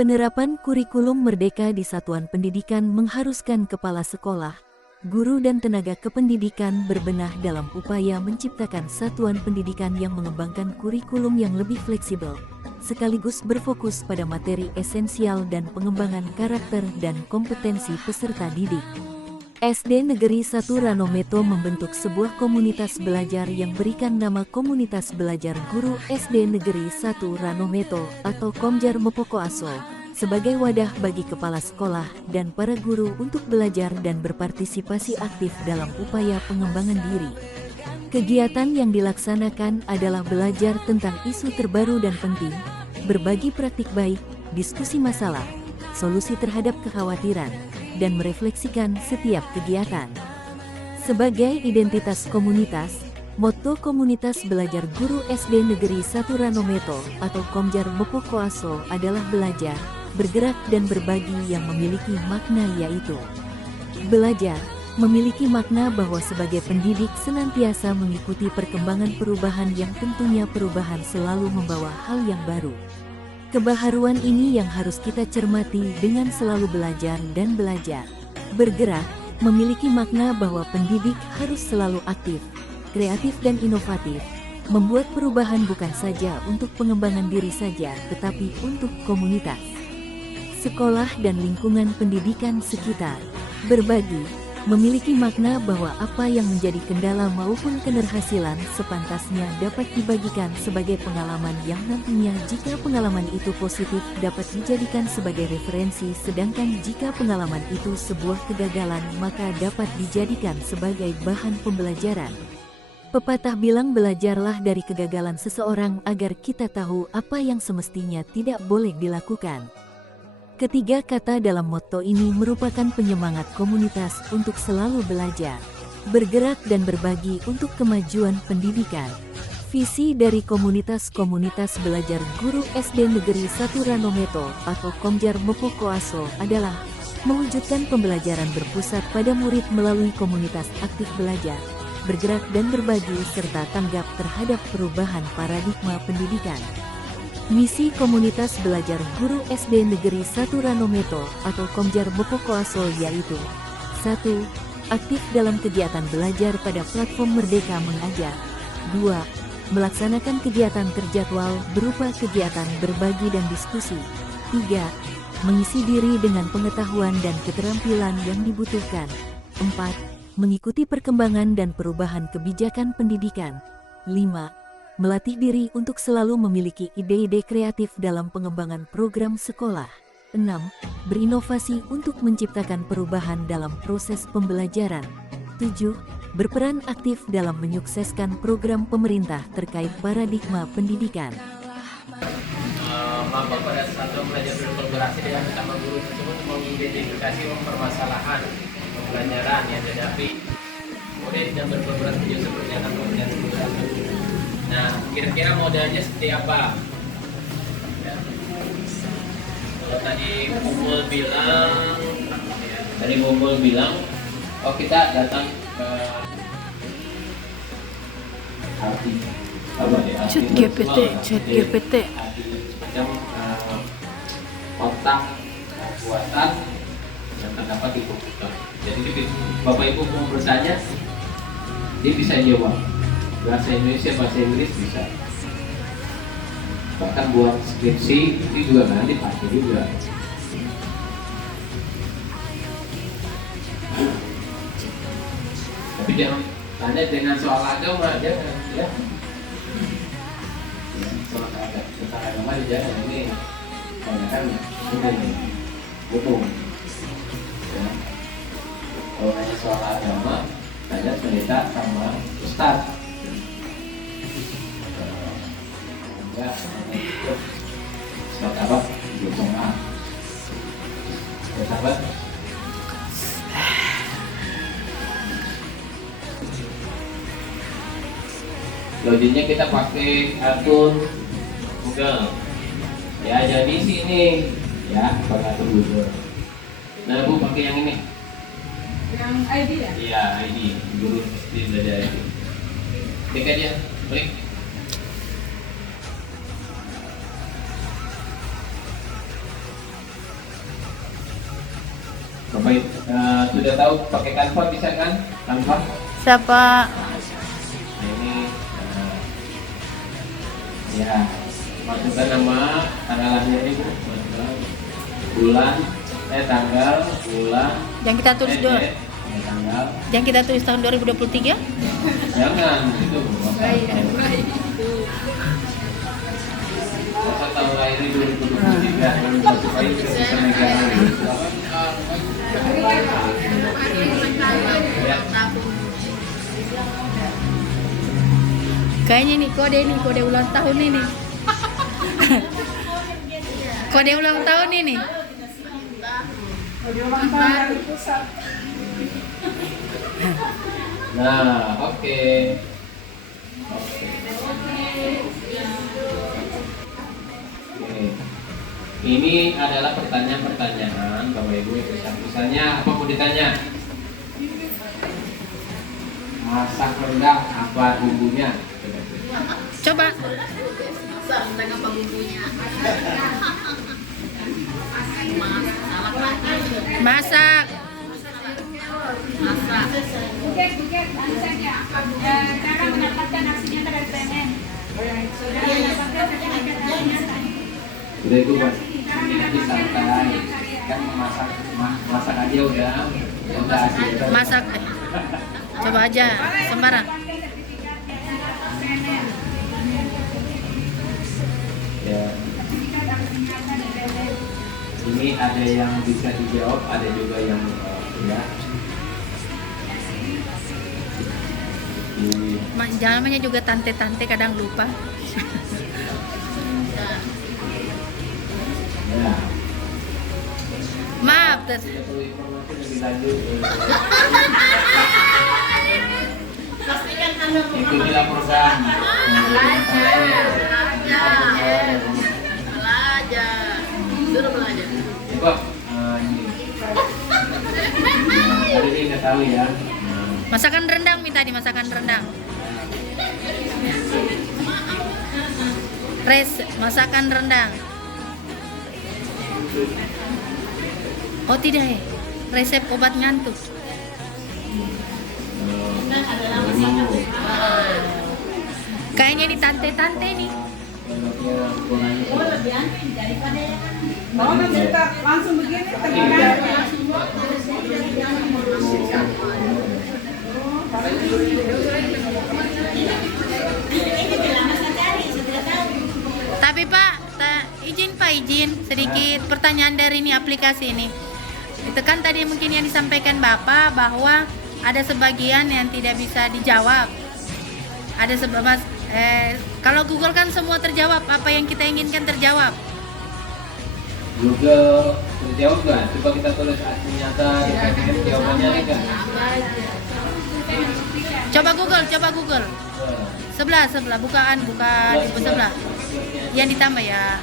Penerapan kurikulum merdeka di satuan pendidikan mengharuskan kepala sekolah, guru dan tenaga kependidikan berbenah dalam upaya menciptakan satuan pendidikan yang mengembangkan kurikulum yang lebih fleksibel, sekaligus berfokus pada materi esensial dan pengembangan karakter dan kompetensi peserta didik. SD Negeri 1 Ranometo membentuk sebuah komunitas belajar yang berikan nama Komunitas Belajar Guru SD Negeri 1 Ranometo atau Komjar Mepoko Aso, sebagai wadah bagi kepala sekolah dan para guru untuk belajar dan berpartisipasi aktif dalam upaya pengembangan diri. Kegiatan yang dilaksanakan adalah belajar tentang isu terbaru dan penting, berbagi praktik baik, diskusi masalah, solusi terhadap kekhawatiran, dan merefleksikan setiap kegiatan. Sebagai identitas komunitas, moto Komunitas Belajar Guru SD Negeri 1 Ranometo atau Komjar Mepoko Aso adalah belajar, bergerak dan berbagi yang memiliki makna yaitu belajar, memiliki makna bahwa sebagai pendidik senantiasa mengikuti perkembangan perubahan yang tentunya perubahan selalu membawa hal yang baru. Kebaharuan ini yang harus kita cermati dengan selalu belajar dan belajar. Bergerak, memiliki makna bahwa pendidik harus selalu aktif, kreatif dan inovatif, membuat perubahan bukan saja untuk pengembangan diri saja, tetapi untuk komunitas, sekolah dan lingkungan pendidikan sekitar. Berbagi, memiliki makna bahwa apa yang menjadi kendala maupun keberhasilan sepantasnya dapat dibagikan sebagai pengalaman yang nantinya jika pengalaman itu positif dapat dijadikan sebagai referensi, sedangkan jika pengalaman itu sebuah kegagalan maka dapat dijadikan sebagai bahan pembelajaran. Pepatah bilang belajarlah dari kegagalan seseorang agar kita tahu apa yang semestinya tidak boleh dilakukan. Ketiga kata dalam motto ini merupakan penyemangat komunitas untuk selalu belajar, bergerak dan berbagi untuk kemajuan pendidikan. Visi dari komunitas belajar guru SD Negeri 1 Ranometo atau Komjar Mepoko Aso adalah mewujudkan pembelajaran berpusat pada murid melalui komunitas aktif belajar, bergerak dan berbagi serta tanggap terhadap perubahan paradigma pendidikan. Misi Komunitas Belajar Guru SD Negeri 1 Ranometo atau Komjar Mepoko Aso yaitu 1. Aktif dalam kegiatan belajar pada platform Merdeka Mengajar. 2. Melaksanakan kegiatan terjadwal berupa kegiatan berbagi dan diskusi. 3. Mengisi diri dengan pengetahuan dan keterampilan yang dibutuhkan. 4. Mengikuti perkembangan dan perubahan kebijakan pendidikan. 5. Melatih diri untuk selalu memiliki ide-ide kreatif dalam pengembangan program sekolah. 6. Berinovasi untuk menciptakan perubahan dalam proses pembelajaran. 7. Berperan aktif dalam menyukseskan program pemerintah terkait paradigma pendidikan. Mampu pada satu belajar berkolaborasi dengan bersama guru tersebut mengidentifikasi permasalahan pembelajaran yang dihadapi. Kemudian tidak berkolaborasi juga seperti akan menjadi Nah, kira-kira modelnya seperti apa? Ya. Kalau tadi Bumul bilang, oh kita datang ke arti apa ya? Chat GPT. Macam otak buatan yang terdapat di komputer. Jadi Bapak Ibu mau bertanya, dia bisa jawab. Bahasa Indonesia, bahasa Inggris bisa. Bahkan buat skripsi itu juga nanti pakai juga. Tapi jangan tanya dengan soal agama, jangan ya. Soal agama, tentang agama jangan ini kebanyakan hukum. Ya. Kalau nanya soal agama, tanya pendeta sama ustadz. Surat apa? Belum sahabat. Logiknya kita pakai akun Google. Ya jadi sini ya pakai akun Google. Nah Bu pakai yang ini. Yang ID ya? Iya ID. Guru SD belajar ID. Klik aja, klik. Bapak sudah tahu pakai Canva bisa kan? Canva. Siapa? Nah ini ya masukkan nama, tanggal lahirnya Bu, bulan, tanggal, bulan, Yang kita tulis dulu. tanggal. Yang kita tulis tahun 2023? Jangan itu masa tahun lahir 2023 supaya bisa negara ya. Kayaknya nih kode ulang tahun ini. Kode ulang tahun ini. Di ulang tahun dari pusat. Nah, oke. Ini adalah pertanyaan-pertanyaan Bapak Ibu yang misalnya apa mau ditanya? Masak rendang apa bumbunya? Coba. Masak. Buket, ansanya. Cara mendapatkan aksi nyata dari PNN. Sudah mendapatkan aksi nyata. Udah itu Mas, ini nanti santai. Kan masak aja udah hasil. Masak. Coba aja sembarang. Ya. Ini ada yang bisa dijawab, ada juga yang tidak. Jangan namanya juga tante-tante kadang lupa. Ya. Maaf. Tidak perlu informasi lebih lanjut. Ikutilah program. Coba ini. Hari ini nggak tahu ya. Masakan rendang minta dimasakan rendang. Masakan rendang. Oh tidak ya, resep obat ngantuk. Kayaknya ini tante-tante nih. Mau cerita langsung begini, terkadang. Tapi Pak, izin sedikit pertanyaan dari ini aplikasi ini. Itu kan tadi mungkin yang disampaikan Bapak bahwa ada sebagian yang tidak bisa dijawab. Ada kalau Google kan semua terjawab, apa yang kita inginkan terjawab. Google terjawab nggak? Coba kita tulis aksi nyata di PPM jawabannya nih kan? Coba Google. Sebelah, bukan di sebelah. Yang ditambah ya.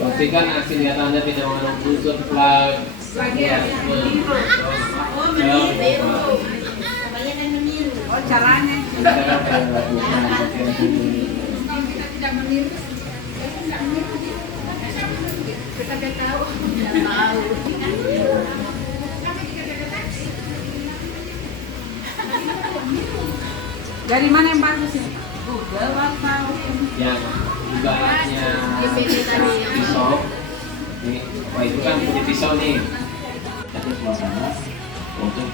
Pastikan aksi nyata Anda tidak mengandung unsur plagiarisme. Oh, caranya. Kita akan melakukan Kalau kita tidak meniru, kita tidak tahu. Dari mana yang bagus ini? Google atau yang juga alatnya pisau. Nih, wah itu kan punya pisau nih. Tapi suasana untuk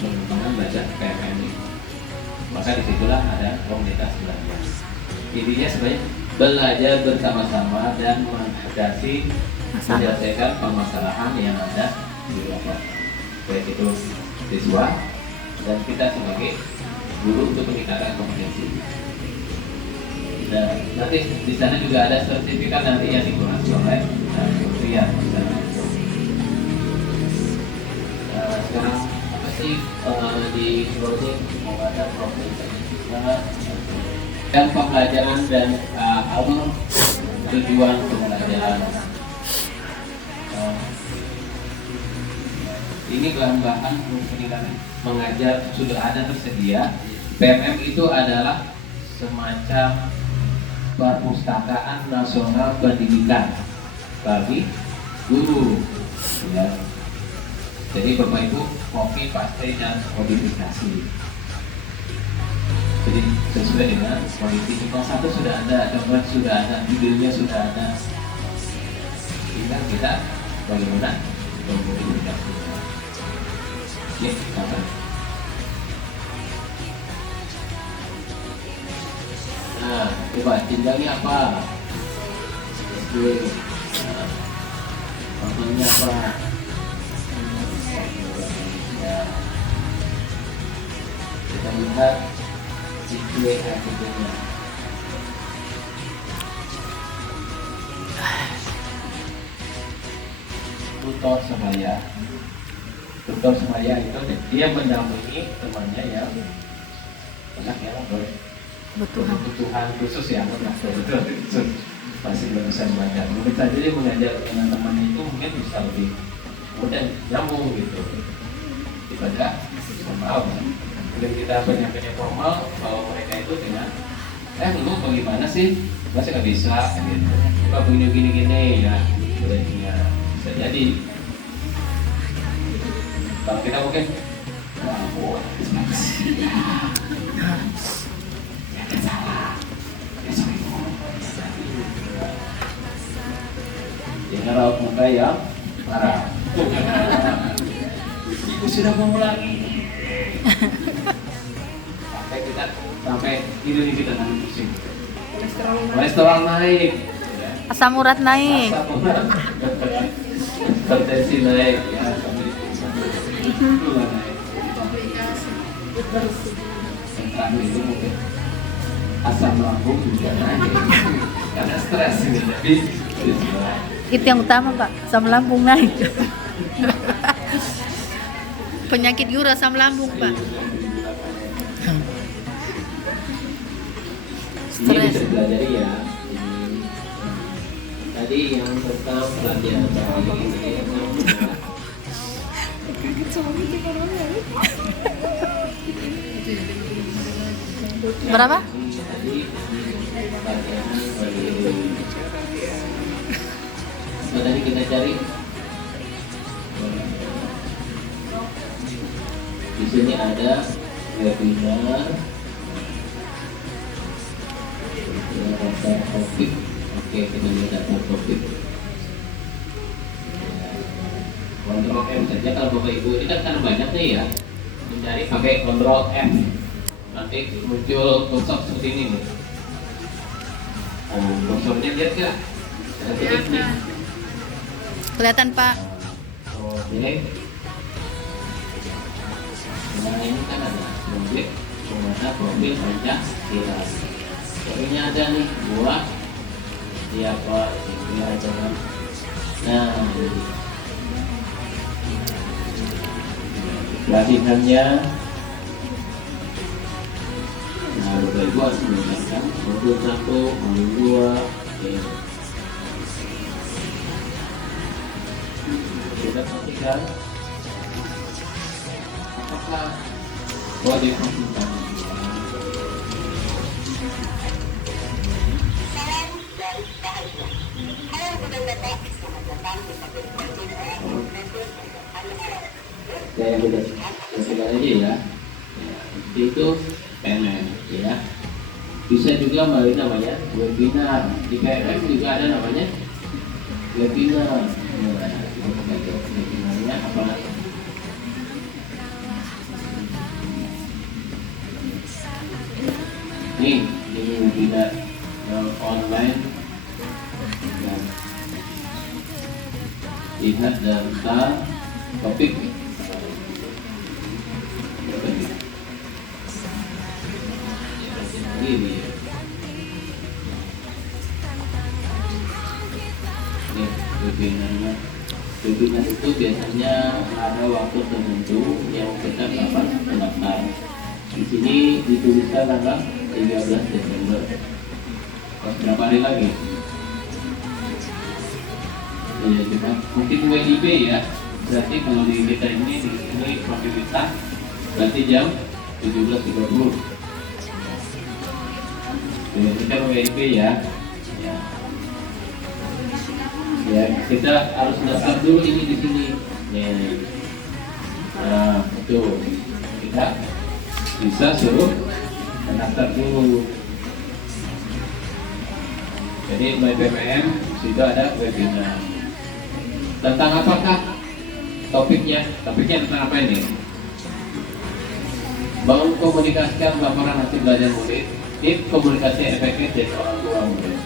pengembangan belajar PMN ini. Maka disitulah ada komunitas belajar. Intinya sebenarnya belajar bersama-sama dan mengatasi menyelesaikan permasalahan yang ada di lapangan, baik itu siswa dan kita sebagai guru untuk meningkatkan kompetensi. Dan nanti di sana juga ada sertifikat nanti yang dikuras oleh kementerian. Sekarang apa sih di closing mau ada dan pembelajaran dan awal tujuan pembelajaran. Ini bahan-bahan pendidikan mengajar sudah ada tersedia. PMM itu adalah semacam perpustakaan nasional pendidikan bagi guru. Ya. Jadi Bapak Ibu copy paste dan modifikasi. Jadi sesuai dengan kondisi kelas 1 sudah ada, gambar sudah ada, videonya sudah ada. Tinggal kita bagaimana memodifikasinya. Ya, apa? Nah, coba jenjangnya apa? SD. Contohnya apa? Ya. Kita lihat siswa tutor sebaya. Tutor sebaya itu dia mendampingi temannya yang anak yang berkebutuhan khusus ya, betul masih belum bisa membaca. Mungkin saja dia mengajar dengan teman itu mungkin bisa lebih mudah nyambung gitu. Dibaca formal. Kemudian kita penyampainya formal kalau mereka itu dengan lu bagaimana sih? Masih nggak bisa gitu. Coba gini ya. Ya, bisa jadi. Kalau kita mungkin jangan raut muka yang marah. Ibu sudah mengulangi. Sampai ini kita nanti pusing. Kolesterol naik. Asam urat naik. Hipertensi naik ya. Yang terakhir itu mungkin asam lambung juga naik karena stres ini. Jadi Itu yang utama Pak, asam lambung naik. Penyakit guru asam lambung Pak. ini bisa dipelajari ya. Tadi yang tentang pelajaran tadi Berapa? Tadi kita cari di sini ada webinar, daftar topik. Oke, kita lihat daftar topik. Kontrol M saja kalau Bapak Ibu ini kan karena banyak nih ya, mencari pakai kontrol M. Nanti muncul kursor seperti ini nih. Kursornya lihat nggak? Kelihatan Pak. Oke. Nah ini kan ada profil, kemana profil Pancasila. Ini ada nih buah siapa ini aja kan. Nah pelatihannya. Nah Bapak Ibu harus menjelaskan modul 1, modul 2. Kita perhatikan apakah kode komputer saya udah selesai aja ya. Itu PMM ya. Bisa juga melalui namanya webinar. Di PMM juga ada namanya webinar. Webinarnya apa? Nih, ini webinar online lihat data topik. Ini ya. Ini webinarnya. Webinar itu biasanya ada waktu tertentu yang kita dapat mendaftar. Di sini dituliskan tanggal 13 Desember. Pas berapa hari lagi? Ya, kita mungkin WIB ya. Berarti kalau di kita ini di sini probabilitas berarti jam 17.30. Ya, kita WIB ya. Ya, kita harus daftar dulu ini di sini. Ya. Nah, itu kita bisa suruh mendaftar dulu. Jadi MyPPM sudah ada webinar. Tentang apakah topiknya? Topiknya tentang apa ini? Mengkomunikasikan laporan hasil belajar murid, tips komunikasi efektif dari orang tua murid.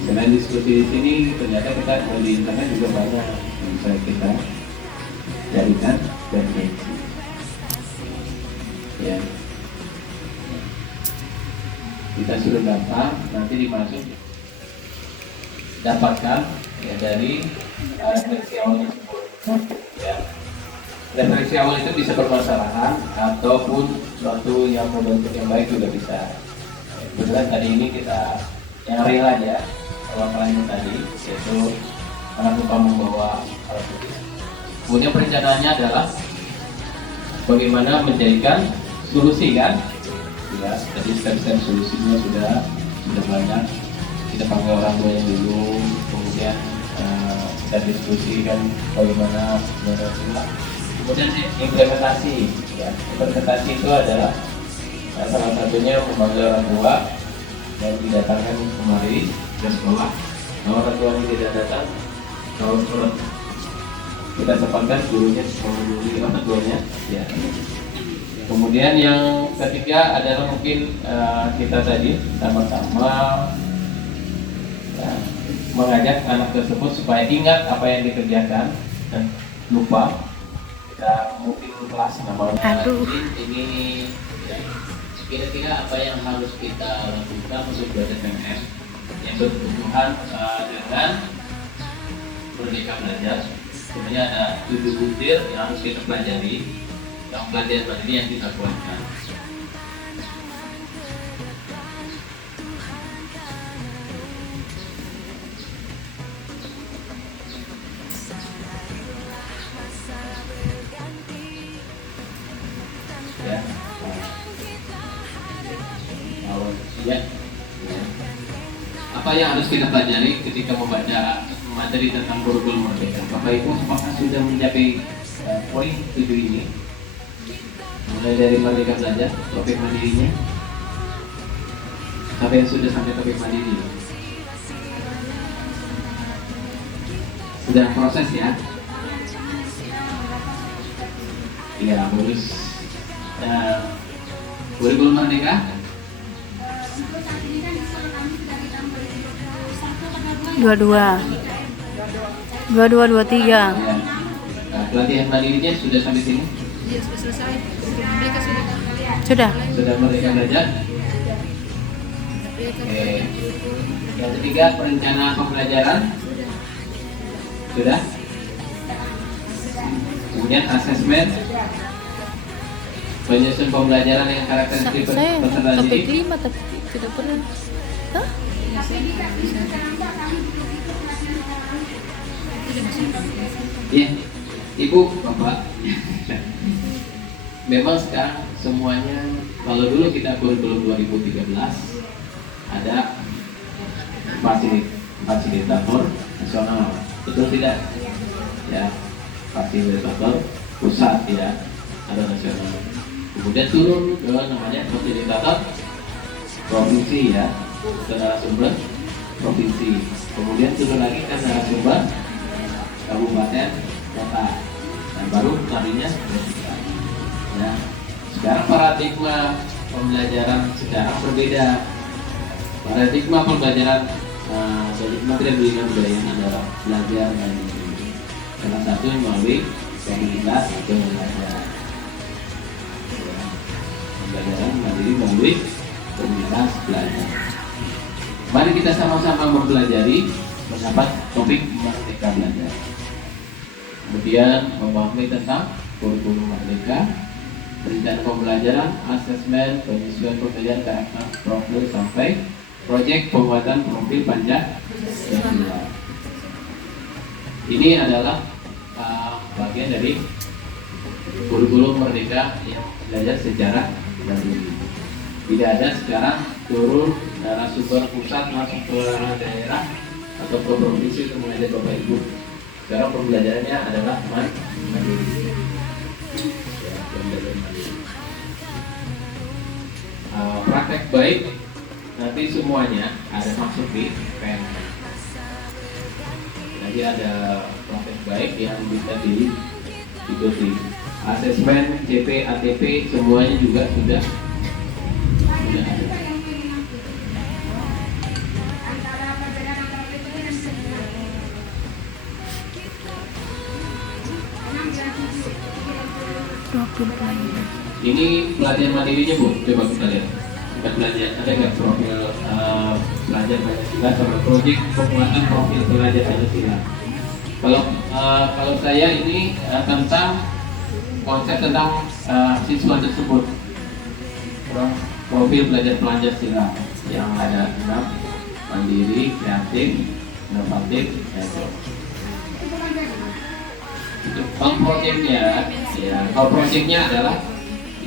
Selain diskusi di sini, ternyata kita di internet juga banyak yang bisa kita jadikan referensi. Ya, kita sudah daftar, nanti dimasuk dapatkan ya dari referensi awal tersebut. Ya, referensi awal itu bisa permasalahan ataupun suatu yang membentuk yang baik juga bisa. Kebetulan tadi ini kita yang real aja. Awal-awalnya tadi yaitu anak lupa membawa alat tulis. Kemudian perencanaannya adalah bagaimana menjadikan solusi kan? Ya, jadi step-step solusinya sudah banyak. Kita panggil orang tuanya dulu, kemudian kita diskusikan bagaimana menurutnya. Kemudian implementasi. Ya, implementasi itu adalah salah satunya memanggil orang tua dan didatangkan kemari ke sekolah. Kalau orang tuanya tidak datang, kalau kita cepatkan gurunya menghubungi orang tuanya. Ya. Kemudian yang ketiga adalah mungkin kita tadi sama-sama mengajak anak tersebut supaya ingat apa yang dikerjakan dan lupa. Kita mungkin kelas namanya. Ini ya, kira-kira apa yang harus kita lakukan untuk belajar PNS yang berhubungan dengan Merdeka Belajar. Sebenarnya ada 7 butir yang harus kita pelajari, yang pelajaran mandiri yang kita buatkan. Ya, ya. Apa yang harus kita pelajari ketika membaca materi tentang kurikulum Merdeka? Bapak Ibu apakah sudah mencapai poin 7 ini? Mulai dari Merdeka Belajar, topik mandirinya, apa yang sudah sampai topik mandiri? Sudah proses ya? Iya, bagus. Kurikulum Merdeka? Dua 23. Ya. Pelatihan mandirinya sudah sampai sini? Iya, sudah selesai. Mereka sudah. Sudah Merdeka Belajar? Oke. Yang ketiga, perencanaan pembelajaran? Sudah? Kemudian asesmen, penyusun pembelajaran yang karakteristik peserta didik. 5 tapi tidak pernah. Hah? Ya, Ibu, Bapak. Memang sekarang semuanya, kalau dulu kita kurikulum 2013 ada fasilitator nasional, betul tidak? Ya, fasilitator pusat tidak ada nasional. Kemudian turun ke namanya fasilitator provinsi ya, ke narasumber provinsi. Kemudian turun lagi ke narasumber kabupaten kota, dan baru larinya desa. Nah, sekarang paradigma pembelajaran sekarang berbeda. Paradigma pembelajaran dari Kementerian Pendidikan dan Kebudayaan adalah belajar dan mengajar. Salah satu melalui komunitas atau belajar. Pembelajaran mandiri melalui komunitas belajar. Mari kita sama-sama mempelajari mendapat topik Merdeka Belajar. Kemudian memahami tentang kurikulum Merdeka, rencana pembelajaran, asesmen, penyesuaian pembelajaran karakter, profil sampai proyek pembuatan profil Pancasila. Ini adalah bagian dari kurikulum Merdeka yang belajar sejarah dari tidak ada sekarang turun narasumber pusat masuk ke daerah atau ke provinsi untuk mengajar Bapak Ibu. Sekarang pembelajarannya adalah mandiri. Praktek baik nanti semuanya ada masuk di pen. Jadi ada praktek baik yang bisa diikuti. Asesmen, CP, ATP semuanya juga sudah ada. Ini pelatihan mandirinya Bu, coba kita lihat. Kita belajar, ada nggak profil pelajar Pancasila sama proyek pembuatan profil pelajar Pancasila? Kalau saya ini tentang konsep tentang siswa tersebut, profil pelajar Pancasila yang ada 6, mandiri, kreatif, inovatif, Kalau proyeknya adalah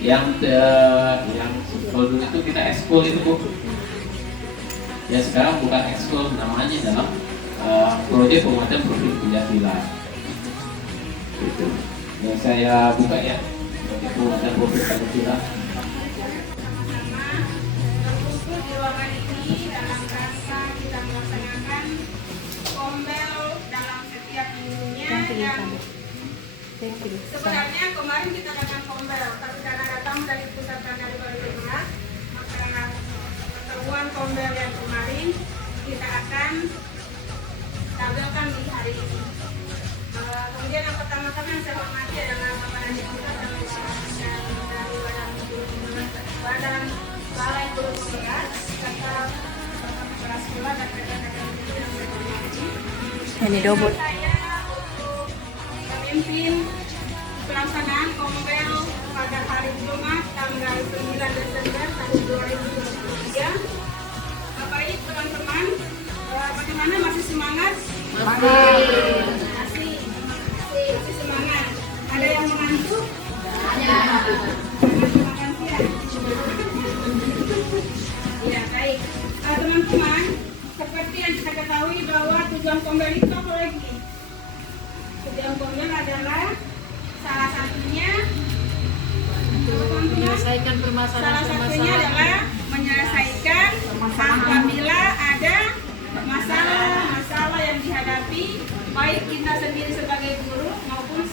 yang kalau dulu itu kita ekskul itu Bu. Ya sekarang bukan ekskul, namanya adalah proyek pembuatan profil Pancasila. Gitu. Yang saya buka ya, proyek pembuatan profil Pancasila. Di ruangan ini dalam rangka kita melaksanakan kombel dalam setiap minggunya yang sebenarnya kemarin kita akan kombel, tapi karena datang dari pusat dari Baliberas, maka karena pertemuan kombel yang kemarin kita akan tampilkan di hari ini. Kemudian yang pertama-tama yang saya hormati adalah Bapak Nadiem Pusat dan Balai Guru Pemberat serta kepala sekolah dan rekan-rekan guru yang saya hormati. Ini dobut. Saya untuk memimpin pelaksanaan kombel pada hari Jumat tanggal 9 Desember tahun 2023. Baik teman-teman, bagaimana masih semangat? Masih semangat. Ada yang mengantuk? Ada. Makan siang. Ya baik. Teman-teman, seperti yang kita ketahui bahwa tujuan kombel itu apa lagi? Tujuan kombel adalah salah satunya Menyelesaikan permasalahan salah satunya adalah menyelesaikan apabila ada masalah yang dihadapi baik kita sendiri sebagai guru maupun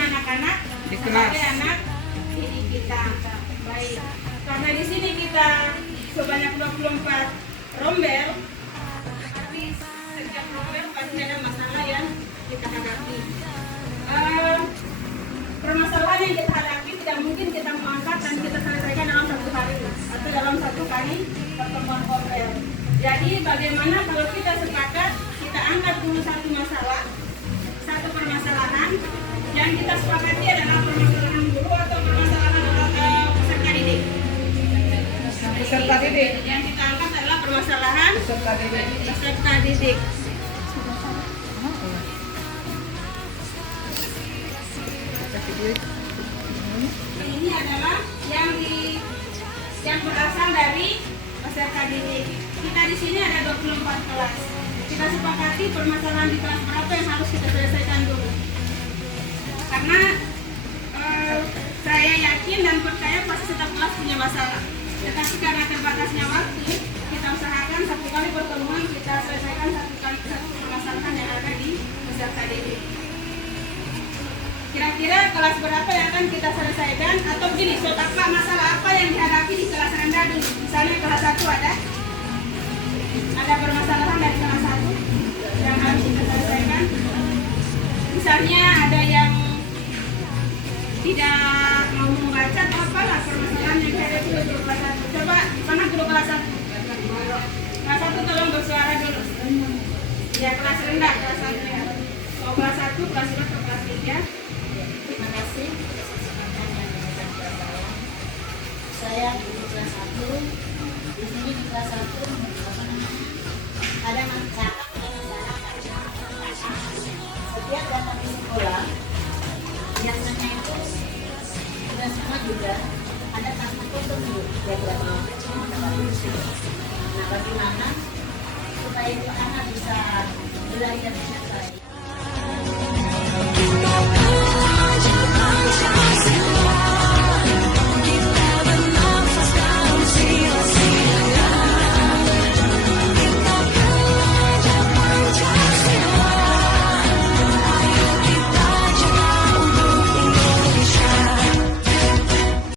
anak-anak sebagai anak didik kita. Baik. Karena di sini kita sebanyak 24 rombel, tapi setiap rombel pasti ada masalah yang kita hadapi. Permasalahan yang kita hadapi tidak mungkin kita mengangkat dan kita selesaikan dalam satu hari atau dalam satu kali pertemuan kombel. Jadi bagaimana kalau kita sepakat kita angkat dulu satu masalah, satu permasalahan yang kita sepakati adalah permasalahan guru atau permasalahan peserta didik. Peserta didik. Yang kita angkat adalah permasalahan peserta didik. Ini adalah yang berasal dari peserta didik. Kita di sini ada 24 kelas. Kita sepakati permasalahan di kelas berapa yang harus kita selesaikan dulu. Karena saya yakin dan percaya pasti setiap kelas punya masalah. Tetapi karena terbatasnya waktu, kita usahakan satu kali pertemuan kita selesaikan satu permasalahan yang ada di peserta didik. Kira-kira kelas berapa yang akan kita selesaikan? Atau begini, sotaklah masalah apa yang dihadapi di kelas rendah dulu. Misalnya kelas 1 ada ada permasalahan dari kelas 1 yang harus kita selesaikan. Misalnya ada yang tidak mau membaca atau apalah permasalahan yang saya itu guru kelas 1. Coba mana guru kelas 1? Kelas 1 tolong bersuara dulu. Ya kelas rendah, kelas 1 ya. Kalau kelas 1, kelas 2, atau kelas 3. Terima kasih atas kesempatan yang diberikan kepada saya di kelas 1. Di sini di kelas 1 ada